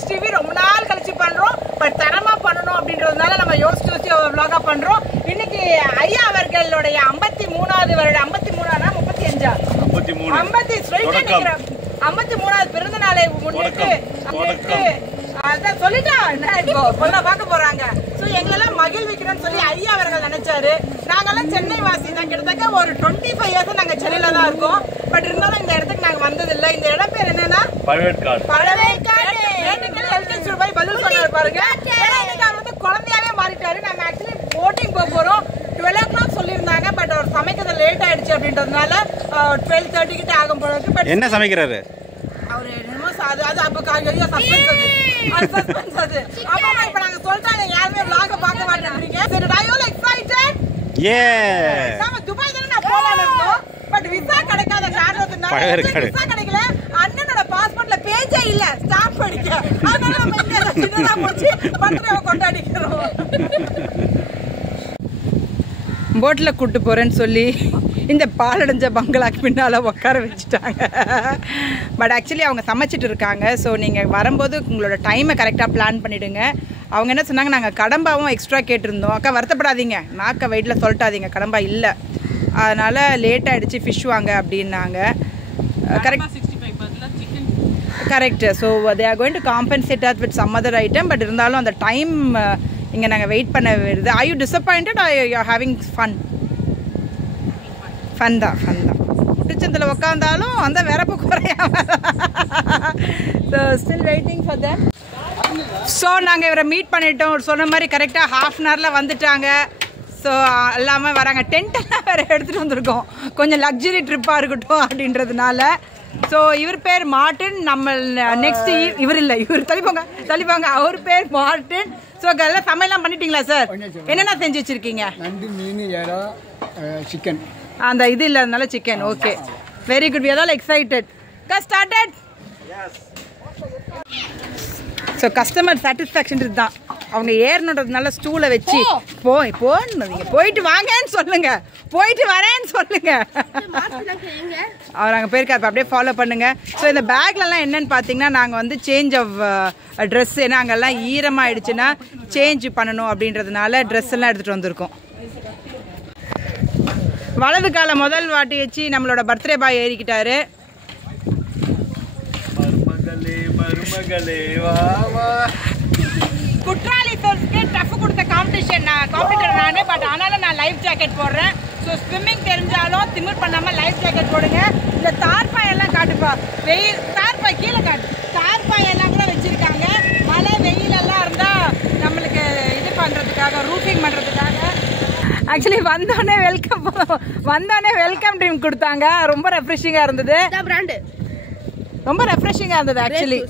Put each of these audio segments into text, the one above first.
Kids TV ரொம்ப நாள் கழிச்சு பண்றோம். பட் தரமா பண்ணனும் அப்படின்றதுனால நம்ம யோசிச்சு vlog பண்றோம். இன்னைக்கு ஐயா அவர்களுடைய 53வது வருடம் 53ஆனா 35ஆ 50 ஸ்ட்ரைட்டா நிக்கிற 53வது பிறந்த நாளை முன்னிட்டு அத சொல்லிட்டா இப்போ பொண்ண பார்க்க போறாங்க. சோ எங்களெல்லாம் மகிழ்விக்கணும்னு சொல்லி ஐயா அவர்கள் நினைச்சாரு. நாங்கெல்லாம் சென்னை வாசி தான், கிட்டத்தட்ட ஒரு 25 இயர்ஸ் நாங்க சென்னையில தான் இருக்கோம். பட் இருந்தாலும் இந்த இடத்துக்கு நாங்க வந்தது இல்ல. இந்த இடம் பேர் என்னன்னா பழவேற்காடு. ஏன்னுக்கு எல்கேஜி ரூபாய் பதில் சொன்னாரு பாருங்க. இன்னைக்கு அவர் வந்து குழந்தையாவே மாறிட்டாரு. நாங்க ஆக்சுவலி போட்டிங் போறோம் 12 o'clock சொல்லியிருந்தாங்க. பட் அவர் சமைக்கிறது லேட் ஆயிடுச்சு அப்படின்றதுனால 12:30 கிட்ட ஆகும் போல இருக்கு. பட் என்ன சமைக்கிறாரு அவர்? என்னமோ அது அப்ப காய்கறியா சஸ்பென்ஸ் அது. அப்பா இப்ப நாங்க சொல்றாங்க யாருமே vlog பார்க்க மாட்டேன்றீங்க. சரி, are you all excited? நாம துபாய் தான நான் போலாம்னு இருந்தோம். பட் விசா கிடைக்காத காரணத்தினால விசா கிடைக்கல. அண்ணனோட பாஸ்போர்ட்ல பேஜே இல்ல ஸ்டாம்ப் அடிக்க. அதனால நம்ம இங்க சின்னதா போச்சு பர்த்டே கொண்டாடிக்கிறோம். போட்ல கூட்டு போறேன்னு சொல்லி இந்த பாலடைஞ்ச பங்களாக்கு பின்னால் உட்கார வச்சுட்டாங்க. பட் ஆக்சுவலி அவங்க சமைச்சிட்டு இருக்காங்க. ஸோ நீங்கள் வரும்போது உங்களோட டைமை கரெக்டாக பிளான் பண்ணிவிடுங்க. அவங்க என்ன சொன்னாங்க, நாங்கள் கடம்பாவும் எக்ஸ்ட்ரா கேட்டிருந்தோம். அக்கா வருத்தப்படாதீங்க, நாக்க வெயிட்டில் சொல்லிட்டாதீங்க, கடம்பா இல்லை, அதனால் லேட் ஆகிடுச்சு, ஃபிஷ் வாங்க அப்படின்னாங்க. Correct. So they are going to compensate that with some other item. But இருந்தாலும் அந்த டைம் இங்கே நாங்கள் வெயிட் பண்ண வருது. Are you disappointed are you are having fun? Fun தான். முட்டுச்சந்தில் உட்காந்தாலும் அந்த வேறப்ப குறையாம. So still waiting for that. So நாங்கள் இவரை மீட் பண்ணிட்டோம். சொன்ன மாதிரி கரெக்டாக ½ அன் ஹவரில் வந்துட்டாங்க. ஸோ எல்லாமே வராங்க. டென்ட்டெல்லாம் வேறு எடுத்துகிட்டு வந்திருக்கோம், கொஞ்சம் லக்ஸுரி ட்ரிப்பாக இருக்கட்டும் அப்படின்றதுனால. ஸோ இவர் பேர் மார்ட்டின். நம்ம நெக்ஸ்ட் இவர் இல்லை, இவர் தள்ளிப்பாங்க. அவர் பேர் மார்ட்டின். ஸோ எல்லாம் சமையல்லாம் பண்ணிட்டீங்களா சார்? என்னென்ன செஞ்சு வச்சுருக்கீங்க? நண்டு, மீன், இறா, சிக்கன். அந்த இது இல்லாதனால chicken. Okay, very good. We are all excited. Started. So customer satisfaction இதுதான். அவங்க ஏறணுன்றதுனால ஸ்டூலை வச்சு போன்னு போயிட்டு வாங்கன்னு சொல்லுங்க, போயிட்டு வரேன்னு சொல்லுங்க. அவர் அங்கே போயிருக்காரு, அப்படியே ஃபாலோ பண்ணுங்க. ஸோ இந்த பேக்லலாம் என்னன்னு பார்த்தீங்கன்னா, நாங்கள் வந்து சேஞ்ச் ஆஃப் ட்ரெஸ், ஏன்னா அங்கெல்லாம் ஈரமாகிடுச்சுன்னா சேஞ்ச் பண்ணணும் அப்படின்றதுனால ட்ரெஸ் எல்லாம் எடுத்துகிட்டு வந்திருக்கோம். வலது கால முதல் வாட்டி வச்சு நம்மளோட பர்த்டே பாய் ஏறிக்கிட்டாரு. குற்றாலி சோர்ஸ்க்கு டஃப் கொடுத்த காம்படிட்டர் நானே. பட் ஆனாலும் நான் லைஃப் ஜாக்கெட் போடுறேன். ஸோ ஸ்விம்மிங் தெரிஞ்சாலும் திமிர் பண்ணாமல் லைஃப் ஜாக்கெட் போடுங்க. இந்த தார்பாயெல்லாம் காட்டுப்பா, வெயில் தார்பாய் கீழே காட்டு. தார்பாயெல்லாம் கூட வச்சுருக்காங்க. மழை வெயிலெல்லாம் இருந்தால் நம்மளுக்கு இது பண்ணுறதுக்காக, ரூஃபிங் பண்ணுறதுக்காக. ஆக்சுவலி வந்தோடனே வெல்கம் ட்ரிங்க் கொடுத்தாங்க. ரொம்ப ரெஃப்ரெஷிங்காக இருந்தது. ரொம்ப ரெஃப்ரெஷிங்காக இருந்தது ஆக்சுவலி.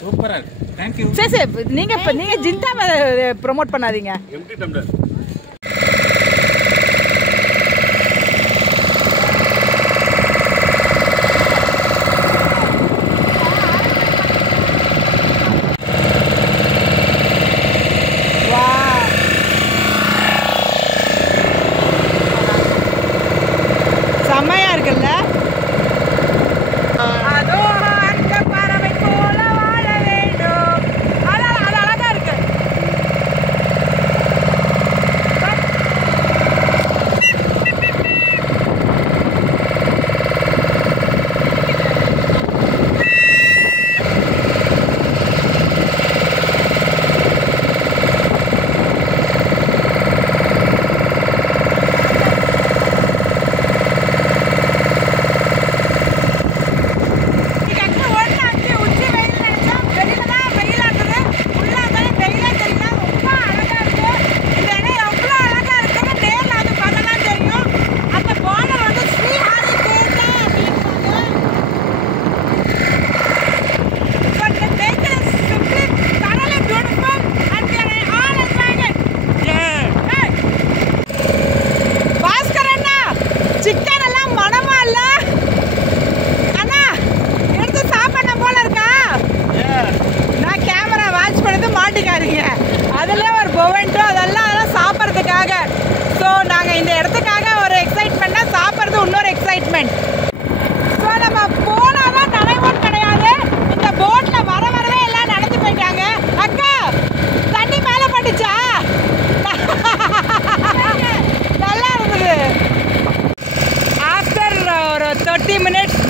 சூப்பரா இருக்கு. Thank you. சரி நீங்க ஜிந்தாவை ப்ரோமோட் பண்ணாதீங்க. Empty tumbler. செம்மையா இருக்குல்ல? அதோ அந்த பறவை போல வாழ வேண்டும். அது அழகா இருக்கு.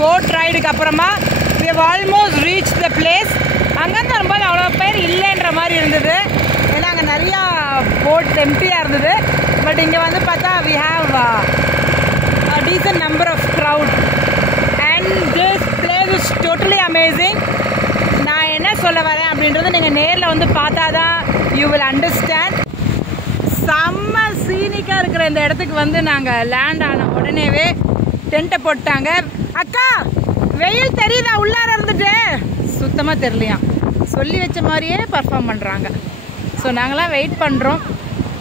போட் ரைடுக்கு அப்புறமா we have almost reached the place. அங்கேருந்து வரும்போது அவ்வளோ பேர் இல்லைன்ற மாதிரி இருந்தது, ஏன்னா அங்கே நிறையா போட் எம்டியாக இருந்தது. பட் இங்கே வந்து பார்த்தா we have a decent number of crowd and this place is totally amazing. நான் என்ன சொல்ல வரேன் அப்படின்றது நீங்கள் நேரில் வந்து பார்த்தா தான் you will understand. செம்ம சீனிக்காக இருக்கிற இந்த இடத்துக்கு வந்து நாங்கள் லேண்ட் ஆன உடனேவே டென்ட்டை போட்டாங்க. அக்கா வெயில் தெரியுதா உள்ளார இருந்துட்டு? சுத்தமாக தெரியலையா, சொல்லி வச்ச மாதிரியே பர்ஃபார்ம் பண்ணுறாங்க. ஸோ நாங்களாம் வெயிட் பண்ணுறோம்.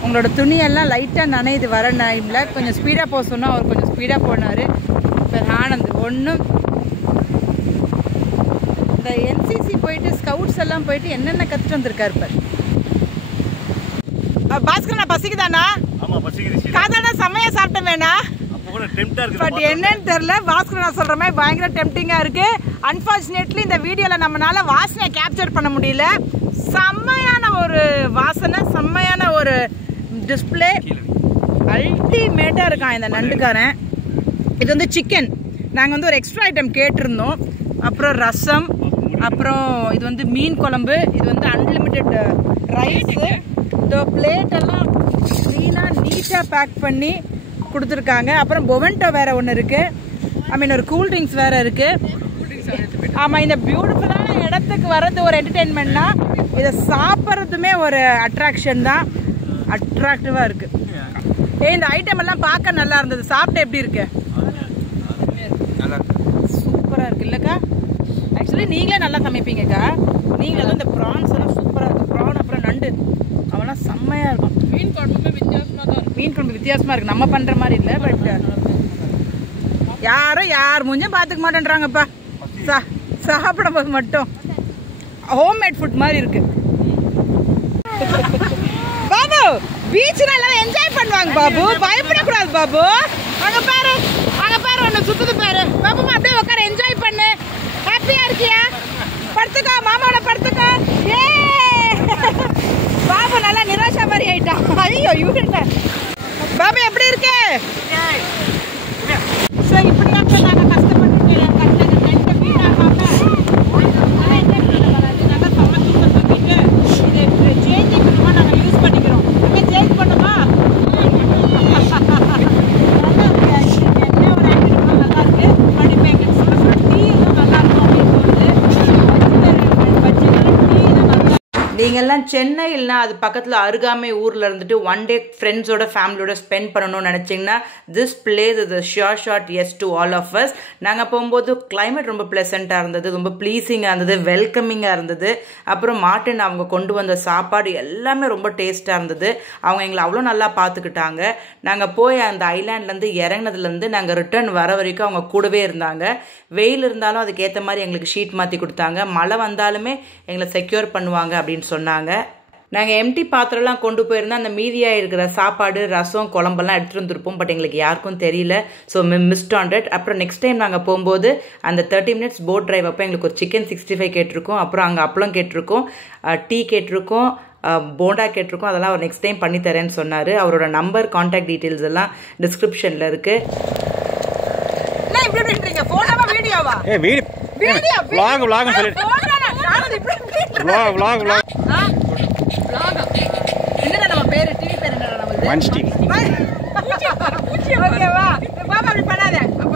உங்களோட துணியெல்லாம் லைட்டாக நனையுது வர டைமில். கொஞ்சம் ஸ்பீடாக போக சொன்னால் அவர் கொஞ்சம் ஸ்பீடாக போனார். இப்போ ஆனந்த் ஒன்றும் இந்த என்சிசி போயிட்டு ஸ்கவுட்ஸ் எல்லாம் போயிட்டு என்னென்ன கற்றுட்டு வந்திருக்காரு பாரு. பாஸ்கரண்ணா பசிக்குதாண்ணா? காதாண்ணா செம்மையா சாப்பிட்டேன் வேணா. பட் என்னன்னு தெரியல, பாஸ்கரண்ணா சொல்ற மாதிரி பயங்கர டெம்டிங்கா இருக்கு. அன்பார்ச்சுனேட்லி இந்த வீடியோல நம்மளால வாசனை கேப்சர் பண்ண முடியல. செம்மையான ஒரு வாசனை, செம்மையான ஒரு டிஸ்பிளே, அல்டிமேட்டா இருக்கான் இந்த நண்டுக்காரன். இது வந்து சிக்கன், நாங்கள் வந்து ஒரு எக்ஸ்ட்ரா ஐட்டம் கேட்டிருந்தோம். அப்புறம் ரசம், அப்புறம் இது வந்து மீன் குழம்பு, இது வந்து அன்லிமிட்டெட் ரைஸு. இந்த பிளேட் எல்லாம் க்ளீனாக நீட்டாக பேக் பண்ணி கொடுத்துருக்காங்க. அப்புறம் பொவென்டோ வேறு ஒன்று இருக்குது, ஐ மீன் ஒரு கூல்ட்ரிங்க்ஸ் வேறு இருக்குது. ஆமாம், இந்த பியூட்டிஃபுல்லான இடத்துக்கு வர்றது ஒரு என்டர்டெயின்மெண்ட்னா இதை சாப்பிட்றதுமே ஒரு அட்ராக்ஷன் தான். அட்ராக்டிவாக இருக்குது. இந்த ஐட்டம் எல்லாம் பார்க்க நல்லா இருந்தது. சாப்பிட்டு எப்படி இருக்கு? சூப்பராக இருக்கு இல்லைக்கா? ஆக்சுவலி நீங்களே நல்லா சமைப்பீங்கக்கா. நீங்களே வந்து இந்த ப்ரான்ஸ் எல்லாம் சூப்பராக இருக்குது. ப்ரான் அப்புறம் நண்டு அவெல்லாம் செம்மையாக இருக்கும். மீன் குழம்புமே வித்தியாசமாக தான் இருக்கும். மீன் குழம்பு வித்தியாசமாக இருக்குது, நம்ம பண்ணுற மாதிரி இல்லை. பட் யாரும் யார் மூஞ்சும் பார்த்துக்க மாட்டேன்றாங்கப்பா. சாப்பிடும் போது மட்டும் ஹோம்மேட் ஃபுட் மாதிரி இருக்கு. பாபு பீச் நல்லா என்ஜாய் பண்ணுவாங்க பாபு, பயப்படக்கூடாது பாபு. அங்க பாரு, அங்க பாரு ஒன்று சுத்துது பாரு. பாபு அப்படியே உட்கார என்ஜாய் பண்ணு. ஹாப்பியா இருக்கியா? படுத்துக்கா, மாமாவோட படுத்துக்கா. ஏ பாபு நல்லா நிராசா மாதிரி ஆயிட்டான். ஐயோ இவங்க பாபு எப்படி இருக்கு? ஸோ இப்படி நாங்கள் கஷ்டப்பட்டு நீங்கள்லாம் சென்னை இல்லைனா அது பக்கத்தில் அருகாமை ஊரில் இருந்துட்டு ஒன் டே ஃப்ரெண்ட்ஸோட ஃபேமிலியோட ஸ்பெண்ட் பண்ணணும்னு நினச்சிங்கன்னா this place is sure shot yes to all of us. நாங்கள் போகும்போது கிளைமேட் ரொம்ப ப்ளசண்ட்டாக இருந்தது, ரொம்ப ப்ளீஸிங்காக இருந்தது, வெல்கமிங்காக இருந்தது. அப்புறம் மார்ட்டின் அவங்க கொண்டு வந்த சாப்பாடு எல்லாமே ரொம்ப டேஸ்ட்டாக இருந்தது. அவங்க எங்களை அவ்வளோ நல்லா பார்த்துக்கிட்டாங்க. நாங்கள் போய் அந்த ஐலாண்ட்லேருந்து இறங்கினதுலேருந்து நாங்கள் ரிட்டர்ன் வர வரைக்கும் அவங்க கூடவே இருந்தாங்க. வெயில் இருந்தாலும் அதுக்கேற்ற மாதிரி எங்களுக்கு ஷீட் மாற்றி கொடுத்தாங்க. மழை வந்தாலுமே எங்களை செக்யூர் பண்ணுவாங்க அப்படின்னு சொன்னாங்க. நாங்கள் எம்டி பாத்திரம்லாம் கொண்டு போயிருந்தா அந்த மீதியாக இருக்கிற சாப்பாடு, ரசம், குழம்பெல்லாம் எடுத்துகிட்டு வந்துருப்போம். பட் எங்களுக்கு யாருக்கும் தெரியல. So missed on it. அப்புறம் நெக்ஸ்ட் டைம் நாங்கள் போகும்போது அந்த 30 minutes போட் டிரைவ் அப்போ எங்களுக்கு ஒரு சிக்கன் 65 கேட்டிருக்கோம். அப்புறம் அங்கே அப்பளம் கேட்டிருக்கோம், டீ கேட்டிருக்கோம், போண்டா கேட்டிருக்கோம். அதெல்லாம் அவர் நெக்ஸ்ட் டைம் பண்ணி தரேன்னு சொன்னார். அவரோட நம்பர், கான்டாக்ட் டீட்டெயில்ஸ் எல்லாம் டிஸ்கிரிப்ஷனில் இருக்குது. என்னடா நம்ம பேரு, டிவி பேர் என்னடா நமது? Months TV. ஓகேவா பாபா, அப்படி பண்ணாத. அப்ப